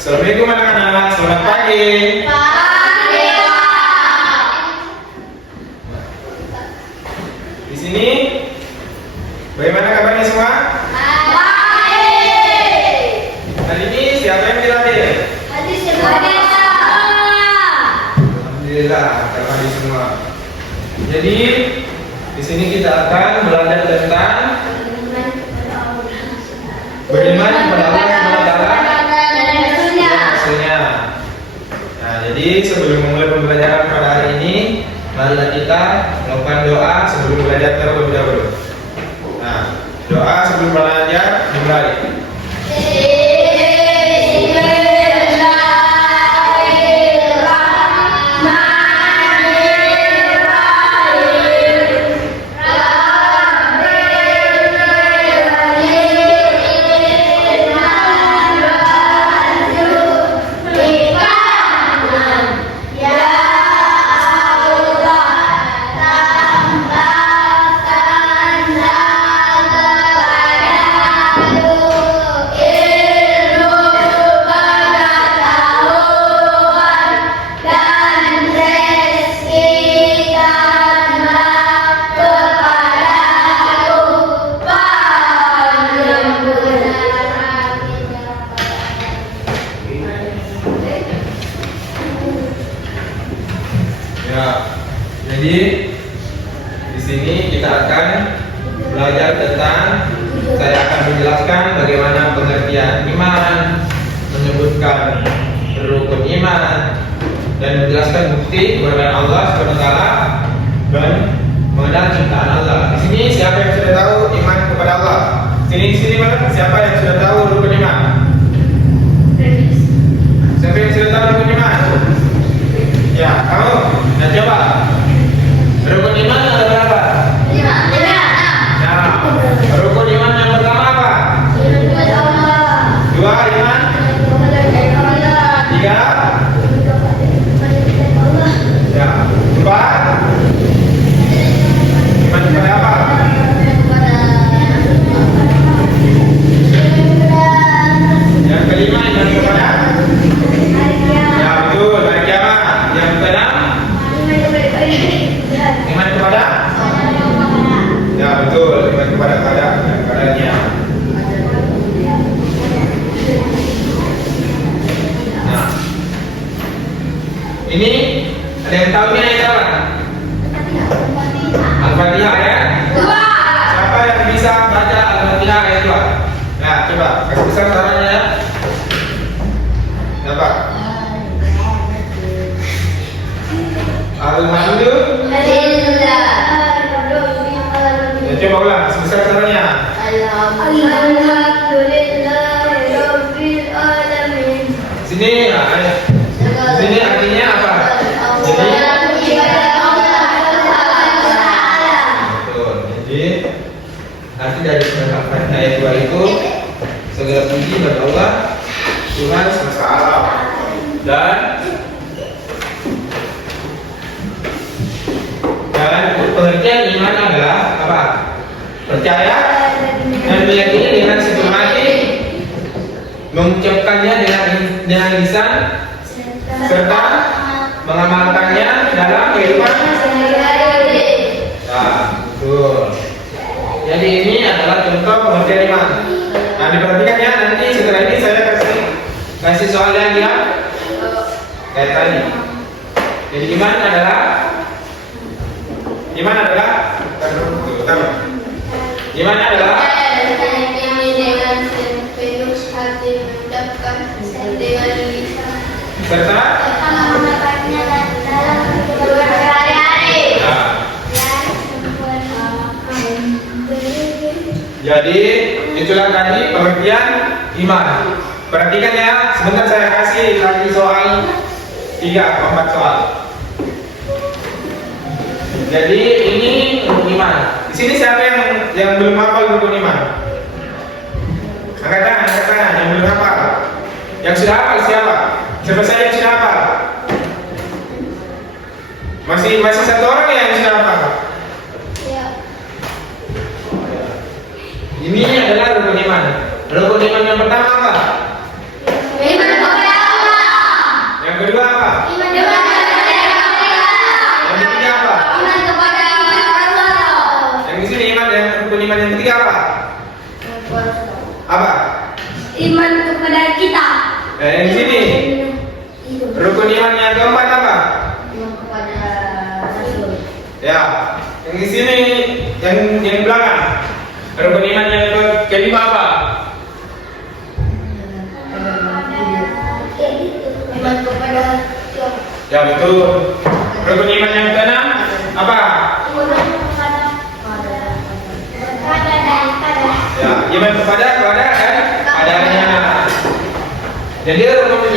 Assalamualaikum anak-anak, selamat pagi. Pagi, Pak. Di sini, bagaimana kabarnya semua? Baik. Hari ini siapa yang dilatih? Tadi semuanya. Alhamdulillah, terima semua. Jadi, di sini kita akan belajar tentang beriman kepada Allah Subhanahu wa Ta'ala dan Rasulnya. Nah, jadi sebelum memulai pembelajaran pada hari ini, marilah kita melakukan doa sebelum belajar terlebih dahulu. Nah, doa sebelum belajar dimulai. Ya, jadi di sini kita akan belajar tentang, saya akan menjelaskan bagaimana pengertian iman, menyebutkan rukun iman, dan menjelaskan bukti keberadaan Allah SWT dan mengenal ciptaan Allah. Di sini siapa yang sudah tahu iman kepada Allah? Di sini mana? Siapa yang sudah tahu rukun iman? Siapa yang sudah tahu rukun iman? Ya, kamu. Nah, coba. Rukun iman ada berapa? 5. Nah, rukun iman yang pertama apa? 2, iman. 3, ya. 4, iman kepada apa? Yang kelima, iman kepada? Ya, betul, hari kiamat. Yang keenam, iman kepada? Ya, betul, iman kepada keadaannya. Nah, ini ada yang tahu ini ayat apa? Al-Fatihah ya? Siapa yang bisa baca Al-Fatihah ayat 2? Nah, coba, kasih besar suaranya ya. Siapa? Alhamdulillah. Ya, coba ulang, kasih besar suaranya. Sini, sini artinya apa? Jadi, betul. Jadi, arti dari surat Al-Fatihah ayat 2 itu segala puji bagi Allah Tuhan semesta alam, dan pengertian iman adalah apa? Percaya dan meyakini dengan sepenuh hati, mengucapkannya dengan lisan, serta mengamalkannya dalam kehidupan. Nah, betul. Jadi ini adalah contoh pengertian iman. Nah, diperhatikan ya, nanti setelah ini saya kasih soal yang dia kayak tadi. Jadi iman adalah iman adalah serta jadi itulah tadi pengertian iman. Perhatikan ya, sebentar saya kasih lagi soal 3 atau 4 soal. Jadi ini rukun iman. Di sini siapa yang belum hafal rukun iman? Angkat tangan yang belum hafal. Yang sudah hafal siapa? Siapa saja yang sudah hafal? Masih satu orang yang sudah hafal. Ini adalah rukun iman. Rukun iman yang pertama apa? Iman kepada Yang di sini rukun iman yang keempat apa? Kepada Rasul. Ya, yang di sini yang di belakang rukun iman yang kelima apa? Iman kepada Ya betul. Rukun iman yang keenam apa? Ya, iman kepada dan adanya. Jadi rukun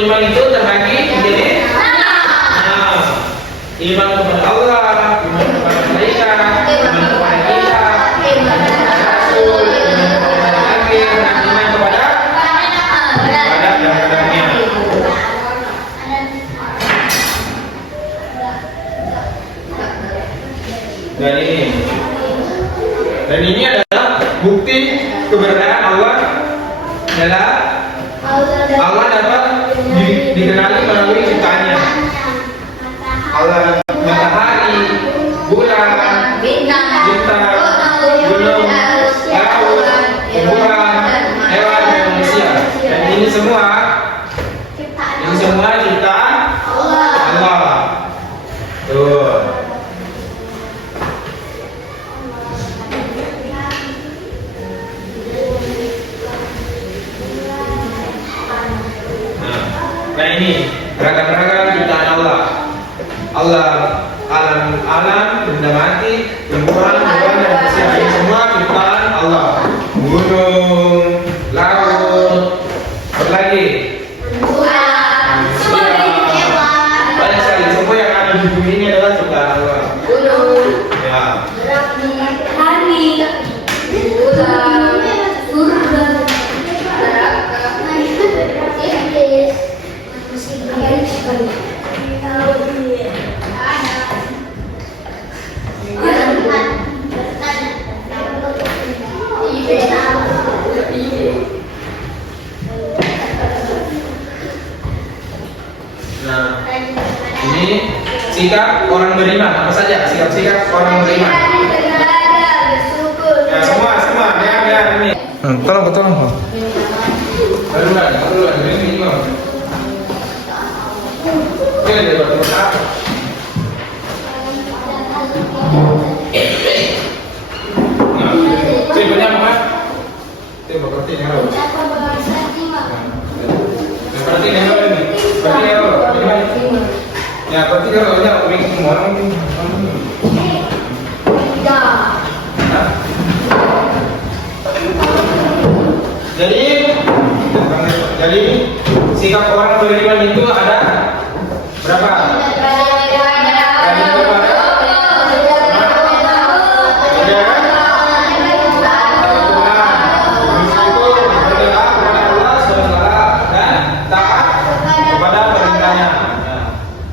iman itu terbagi menjadi iman kepada Allah, iman kepada malaikat, iman kepada kitab, iman kepada rasul, iman kepada akhir, dan iman kepada dan adanya. Dan ini adalah bukti keberadaan Allah adalah Allah dapat dikenali melalui ciptaannya. Allah matahari, bulan, bintang, gunung, laut, tumbuhan, hewan dan manusia. Dan ini semua ciptaan Allah. Tuh. Nah ini ragam-ragam ciptaan Allah. Alam, benda mati, tumbuhan, hewan dan manusia. Ini semua ciptaan Allah. Gunung, laut, apa lagi? Banyak sekali. Semua yang ada di bumi ini adalah ciptaan Allah. Ya. Nah, ini sikap orang beriman. Apa saja sikap-sikap orang beriman? Ya, semua. Biar ini. Tolong. Barulah. Ini kok. Oke, dia bertemu. Banyak apa? Coba berarti nero. Berarti nero ini. Ya, berarti kalau ada orang Jadi sikap orang beriman itu ada berapa?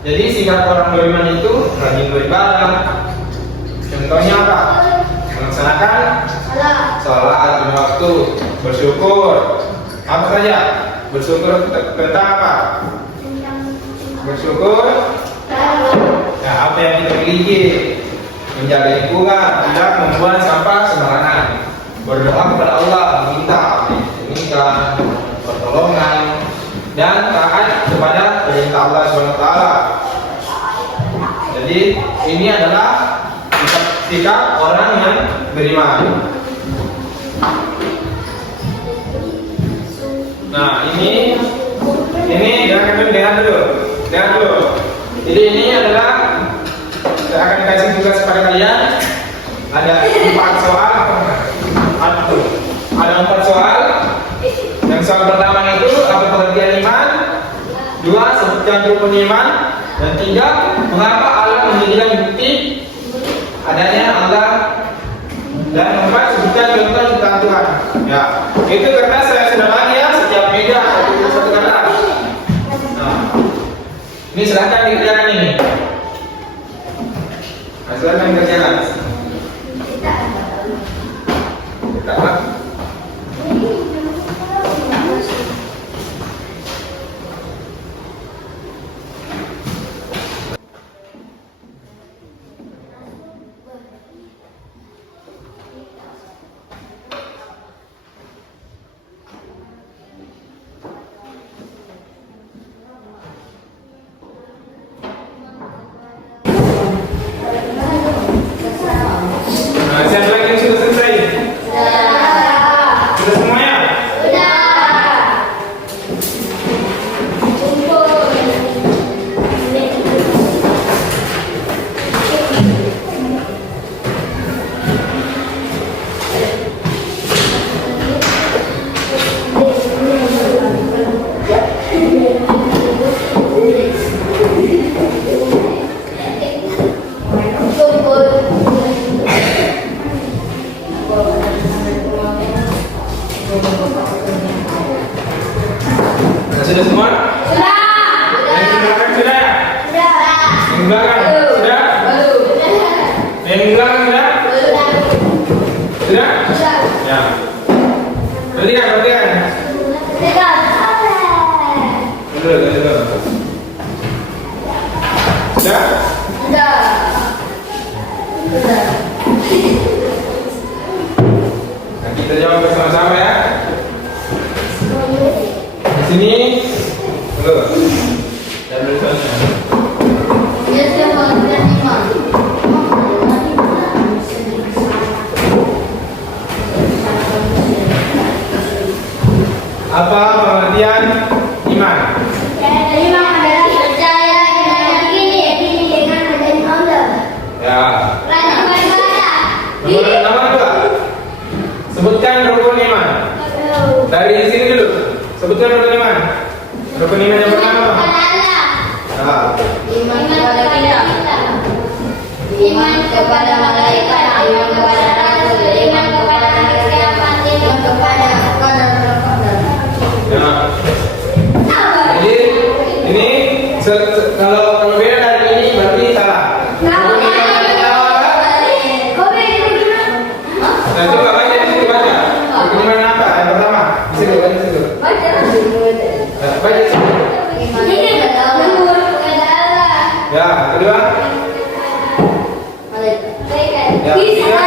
Jadi sikap orang beriman itu rajin beribadah. Contohnya apa? Melaksanakan sholat lima waktu, bersyukur. Apa saja? Bersyukur tentang apa? Bersyukur ya, apa yang kita miliki, menjaga lingkungan, tidak membuang sampah sembarangan, berdoa kepada Allah, meminta pertolongan, dan taat kepada perintah Allah SWT. Jadi ini adalah sikap orang yang beriman. Nah ini jangan dulu. Jadi ini adalah saya akan kasih tugas kepada kalian. Ada 4 soal. Ada 4 soal. Yang soal pertama itu apa pengertian iman? 2, sebutkan rukun iman. Dan 3, mengapa Allah menjadikan bukti adanya Allah. Dan 4, sebutkan contoh ciptaan Tuhan. Ya, itu karena saya sudah bagi ya setiap meja satu kata. Nah, ini silahkan dikerjakan ini. Silahkan dikerjakan. Kita Sudah semua? Yang di belakang sudah? Yang di belakang sudah? Yang di belakang sudah? Sudah? Ya. Perhatikan, perhatikan. Dulu. Sudah? Nah, kita jawab bersama-sama ya. Di sini, dulu. Dan tulisannya. Apa pengertian iman? Ya. Nomor 2. Sebutkan rukun iman. Dari sini dulu. Sebutkan rukun iman. Rukun iman yang pertama apa? Ya. Iman kepada malaikat, iman kepada rasul, iman kepada hari kiamat, iman kepada qadar. Ya. Jadi ini kalau beda dari ini berarti salah. Rukun iman yang pertama apa? Nah, coba baca di situ baca. Rukun iman apa? Yang pertama. Di situ baca di situ. Ya, baca di situ. Ya, kedua. Ya, ketiga.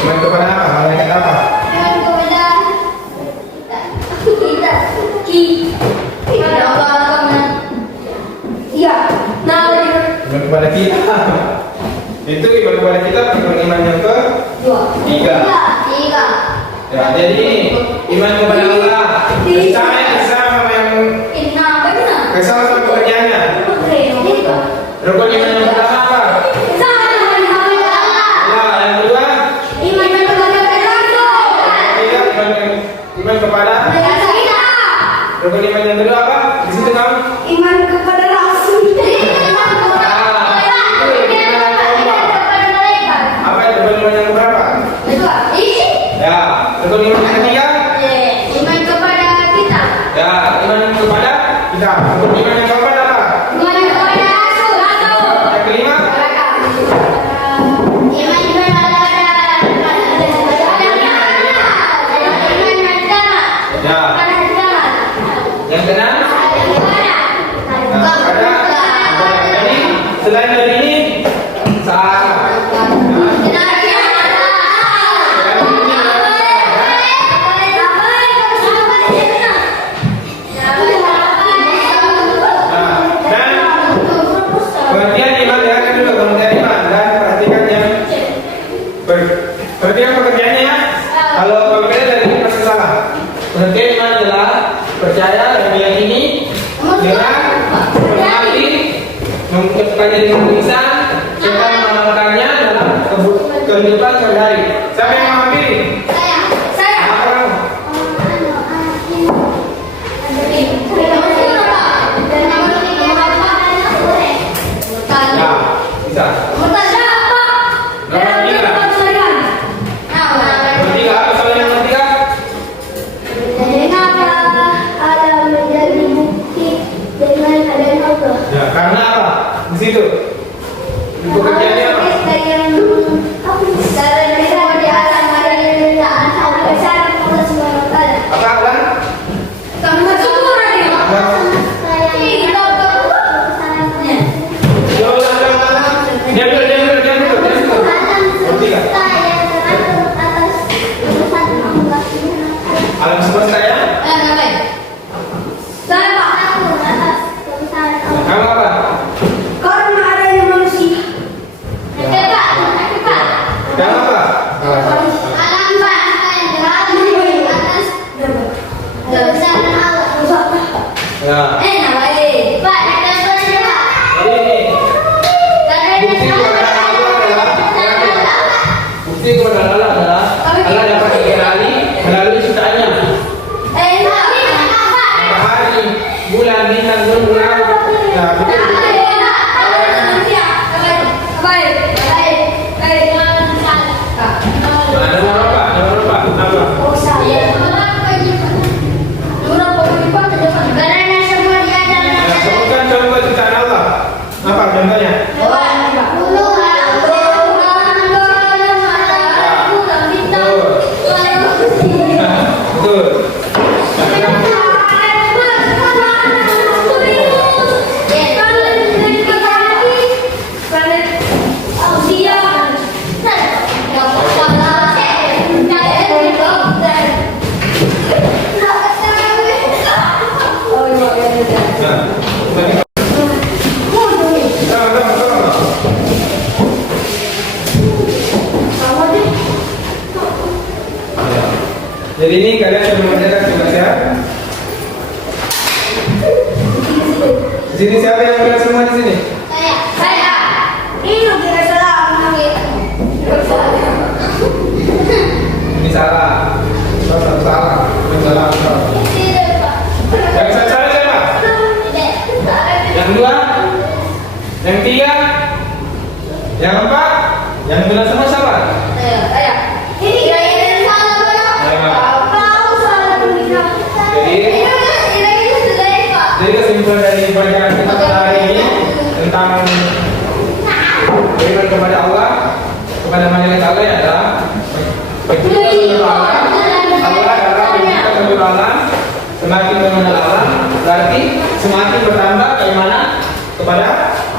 Iman kepada apa? Malaikat apa? Iman kepada kita. Itu iman kepada kita rukun iman yang ketiga. Ya, jadi ini iman kepada Allah. Sama yang sama pekerjaannya. Rukun iman yang pertama apa? Ya, yang kedua. Ketiga, iman kepada. Rukun iman yang kedua apa? Di situ kamu. Iman kepada Rasul. Apa itu rukun iman yang berapa? Ya, rukun iman yang ketiga. Iman kepada kita. Ya, iman kepada kita. Rukun iman yang keempat apa? Iman kepada Rasul. Yang kelima. Iman kepada Ya. Yang keenam. Nah, ada. Jadi selain dari ini salah. Pengertian iman ya kan dulu pengertian iman dan perhatikan yang perhatikan pekerjaannya ya. Kalau berbeda dari ini pasti salah. Pengertian iman adalah percaya dan meyakini dengan menghormati, mengucapkannya dengan lisan, serta mengamalkannya dalam kehidupan sehari-hari. Siapa yang memahami? Apa kamu? Ya, bisa. Nomor 3. Nomor 3 apa soal yang nomor 3? Ya, karena apa? Di situ. Pekerjaannya apa? Apa kan? Diam dulu. Nomor 3. Alam semesta ya? Kamu apa? Karena adanya manusia. Kamu apa? Ya. Bukti kepada Allah adalah Allah dapat dikenali melalui ciptaannya. Matahari, bulan, bintang, bulan. Nah, betul. Nah, nomor apa? Apa? Karena semua diajarkan Sebutkan contoh ciptaan Allah. Apa contohnya? Betul. Nah, tadi- Tolong. Ya. Jadi ini kalian sudah mengerjakan tugasnya. Di sini siapa yang bilang semua di sini? Ini salah. Salah. Ini salah. Yang salah siapa? Yang dua? Yang tiga? Yang empat? Yang bilang semua siapa? Jadi kesimpulan dari pelajaran kita pada hari ini tentang beriman kepada Allah, kepada malaikat Allah adalah pencipta seluruh alam. Allah adalah pencipta seluruh alam. Semakin mengenal Allah, berarti semakin bertambah keimanan kepada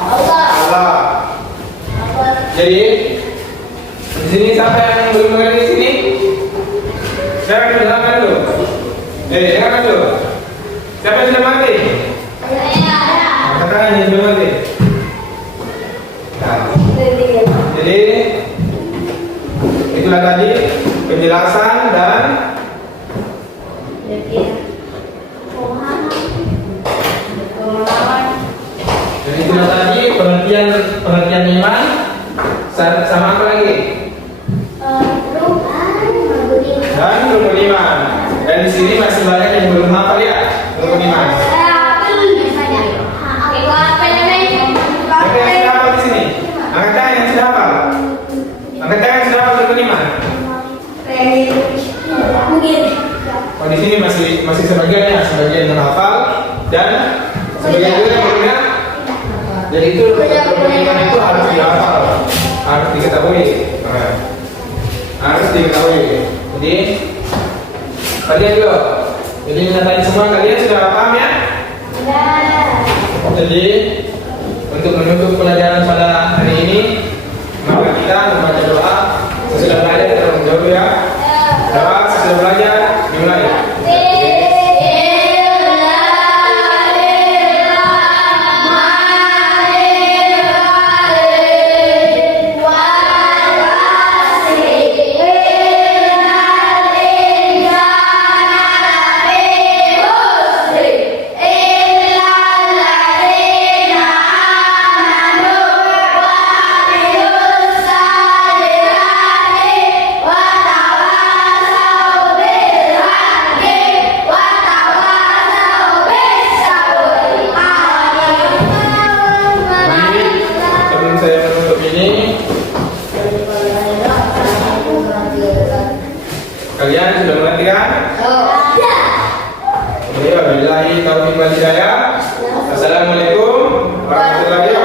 Allah. Jadi di sini siapa yang belum mengerti di sini? Siapa yang dengarkan dulu? Dengarkan dulu. Siapa yang sudah mengerti? Katakan yang sudah mengerti. Nah, jadi itulah tadi penjelasan dan itulah tadi pengertian iman sama apa lagi? Dan rukun iman. Dan di sini masih banyak yang belum hafal ya rukun iman. Siapa yang sudah hafal di sini? Angkat tangan yang sudah hafal. Angkat tangan yang sudah hafal rukun iman. Oh, di sini masih sebagian ya, sebagian yang hafal dan sebagian juga yang belum ya. Jadi itu rukun iman itu harus dihafal, harus diketahui. Nah, harus diketahui. Jadi kalian juga. Jadi nyatain semua kalian sudah paham ya? Jadi untuk menutup pelajaran pada hari ini, maka kita membaca doa. Sesudah belajar kita menjawab ya. Doa sesudah belajar dimulai. Kalian sudah mengerti kan? Wabillahi taufiq wal hidayah. Assalamualaikum warahmatullahi wabarakatuh.